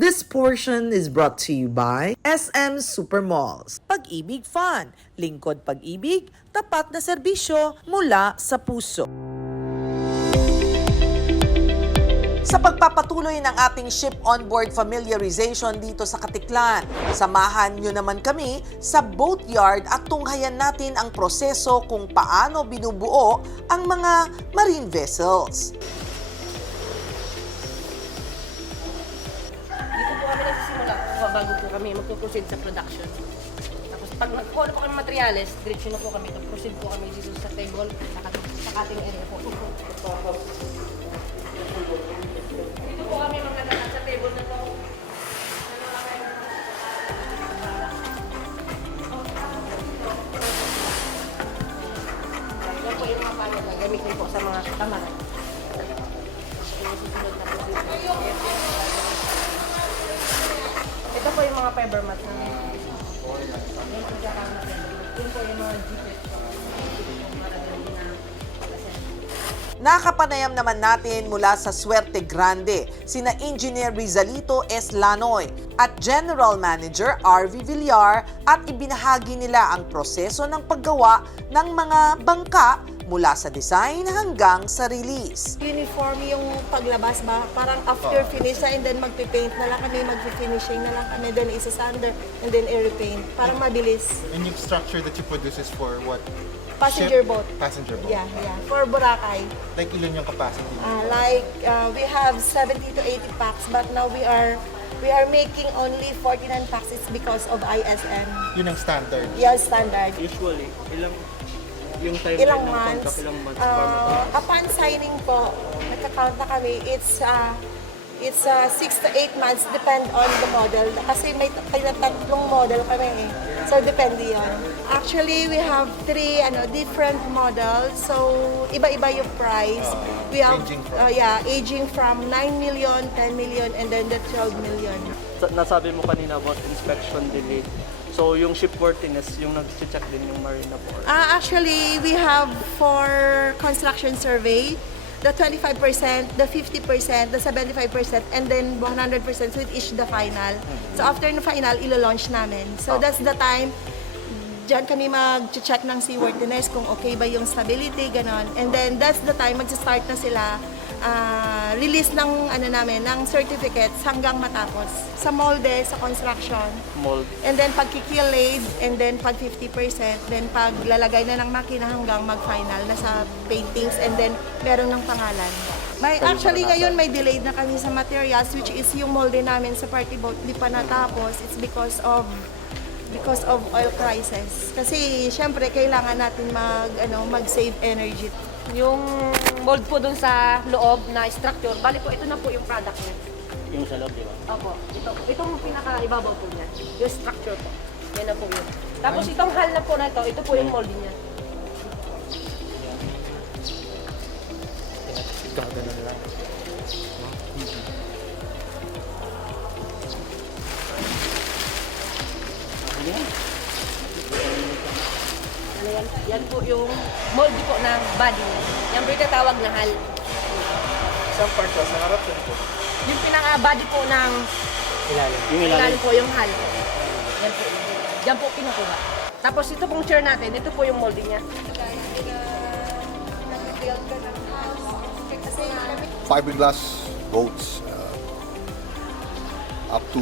This portion is brought to you by SM Supermalls. Pag-ibig Fun, lingkod pag-ibig, tapat na serbisyo mula sa puso. Sa pagpapatuloy ng ating ship onboard familiarization dito sa Katiklan, samahan nyo naman kami sa boatyard at tunghayan natin ang proseso kung paano binubuo ang mga marine vessels. Dito po kami nagsisimula bago po kami magpo-proceed sa production. Tapos pag nagkuha na po kami materials, diretso na po kami. Proceed po kami dito sa table, sa ating area po. Dito po kami magkakaroon sa table na po. Yan po yung mga pano na gamitin po sa mga tamaran. Susunod na po dito. Ito po yung mga fiber mat na yan po yung mga GPS. Nakapanayam naman natin mula sa Suerte Grande, sina Engineer Rizalito S. Lanoy at General Manager R.V. Villar at ibinahagi nila ang proseso ng paggawa ng mga bangka mula sa design hanggang sa release. Uniform yung paglabas ba? Parang after finish and then magpipaint na lang kami, magpi-finishing na lang kami, then isa-sander and then air-repaint. Parang mabilis. And yung structure that you produce is for what? Passenger Ship? boat. Passenger boat. Yeah. For Boracay. Like ilan yung capacity? We have 70 to 80 packs, but now we are making only 49 packs. It's because of ISM. Yun ang standard. Yeah, standard. Usually, yung timeline Ilang ng months. contract, ilang months para matapos? Upon signing po, nagka-count na kami, it's 6 to 8 months, depend on the model. Kasi may tatlong model kami eh. So, depende yun. Actually, we have three different models. So, iba-iba yung price. We have, aging from 9 million, 10 million, and then the 12 million. Nasabi mo kanina about inspection delay. So, yung shipworthiness, yung nag-check din yung marina po. Actually, we have for construction survey, the 25%, the 50%, the 75%, and then 100%, so it is the final. So after the final, ilo-launch namin. So that's the time, dyan kami mag-check ng seaworthiness, kung okay ba yung stability, ganon. And then that's the time, mag-start na sila, release ng ng certificates hanggang matapos. Sa molde, sa construction. Mold. And then pagkikilade, and then pag 50%, then paglalagay na ng makina hanggang mag-final na sa paintings, and then meron ng pangalan. Actually ngayon may delayed na kami sa materials, which is yung molde namin sa party boat, di pa natapos. It's because of oil crisis. Kasi syempre kailangan natin mag-save energy. Yung mold po dun sa loob na structure, bali po ito na po yung product niya. Yung sa loob, di ba? Opo, itong pinaka-ibabaw po niya, yung structure po. Yan na po yun. Tapos itong hull na po na ito po yung mold niya. Gagano lang. Ano yan? Yan po yung mold po ng body niya. Yan po yung tatawag na hull. Isang part sa harap sa ito. Yung pinaka-body po ng Yung ilalim po yung hull. Yan po. Yan po kinukuha. Tapos ito pong chair natin, ito po yung molding niya. Fiberglass boats up to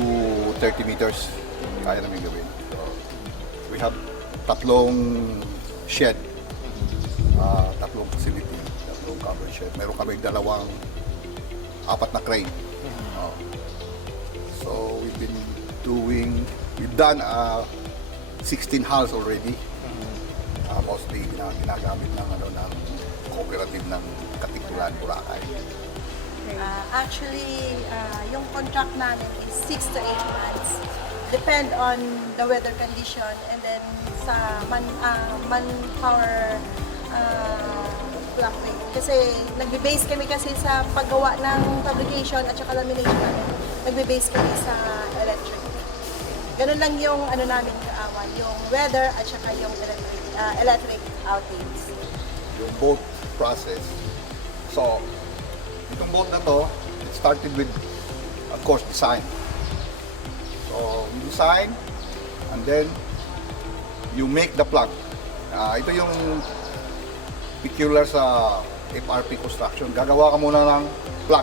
30 meters kaya namin gawin. We have tatlong shed, tatlong facility, tatlong covered shed. Meron kami apat na crane. So we've done 16 hulls already. Mostly ginagamit ng cooperative ng Katiklan, Boracay. Actually, yung contract namin is 6 to 8 months. Depend on the weather condition and then sa manpower fluctuate. Kasi nagbe-base kami kasi sa paggawa ng fabrication at saka lamination. Nagbe-base kami sa electric. Ganun lang yung namin kaaway, yung weather at saka yung electric outage. Yung boat process. So, itong boat na to, it started with, of course, design. So, you design, and then you make the plug. Ito yung peculiar sa FRP construction. Gagawa ka muna ng plug.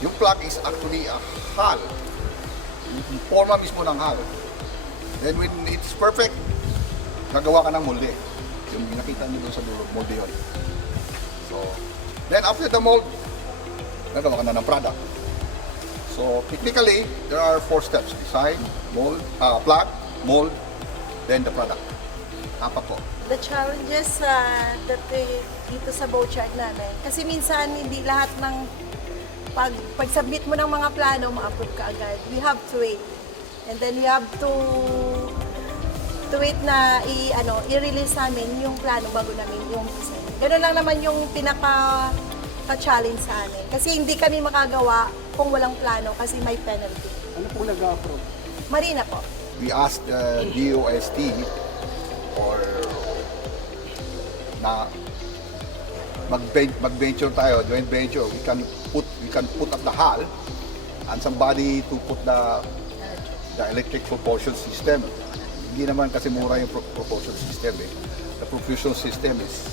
Yung plug is actually a hull. Yung forma mismo ng hull. Then when it's perfect, gagawa ka ng molde. Yung nakita nyo doon sa dulo, molde yun. So, then after the mold, gagawa ka na ng product. So, technically, there are 4 steps. Design, mold, plug, mold, then the product. 4 po. The challenges that dito sa boat chart namin. Kasi minsan hindi lahat ng pag-submit mo ng mga plano, ma-approve ka agad. We have to wait. And then we have to wait na i-release namin yung plano bago namin yung design. Ganun lang naman yung pinaka-challenge sa amin. Kasi hindi kami makagawa kung walang plano kasi may penalty. Ano pong nag-approve? Marina po. We asked DOST or na mag-venture tayo, joint venture. We can put up the hull and somebody to put the electric propulsion system. Hindi naman kasi mura yung propulsion system eh. The propulsion system is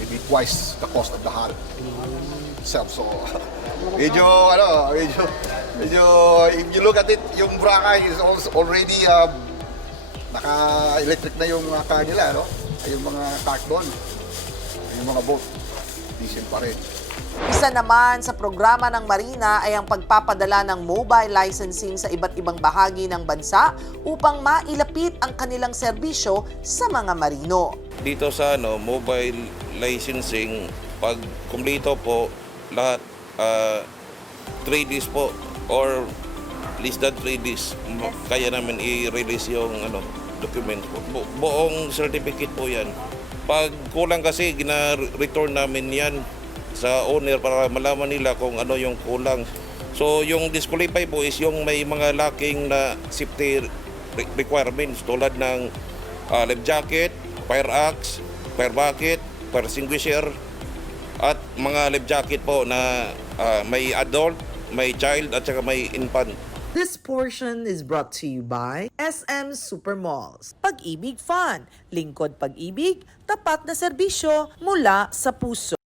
maybe twice the cost of the hull itself. So medyo if you look at it, yung Bracay is also already naka-electric na yung mga kanila, no? Yung mga cart doon, yung mga boat, diesel pa rin. Isa naman sa programa ng Marina ay ang pagpapadala ng mobile licensing sa iba't ibang bahagi ng bansa upang mailapit ang kanilang serbisyo sa mga marino. Dito sa mobile licensing, pag kumplito po lahat 3 days po or less than 3 days, kaya namin i-release yung documents po. Buong certificate po yan. Pag kulang kasi, gina-return namin yan sa owner para malaman nila kung ano yung kulang. So yung disqualify po is yung may mga lacking na safety requirements tulad ng life jacket, fire axe, fire bucket, fire extinguisher, at mga life jacket po na may adult, may child, at saka may infant. This portion is brought to you by SM Supermalls. Pag-ibig Fun, lingkod pag-ibig, tapat na serbisyo mula sa puso.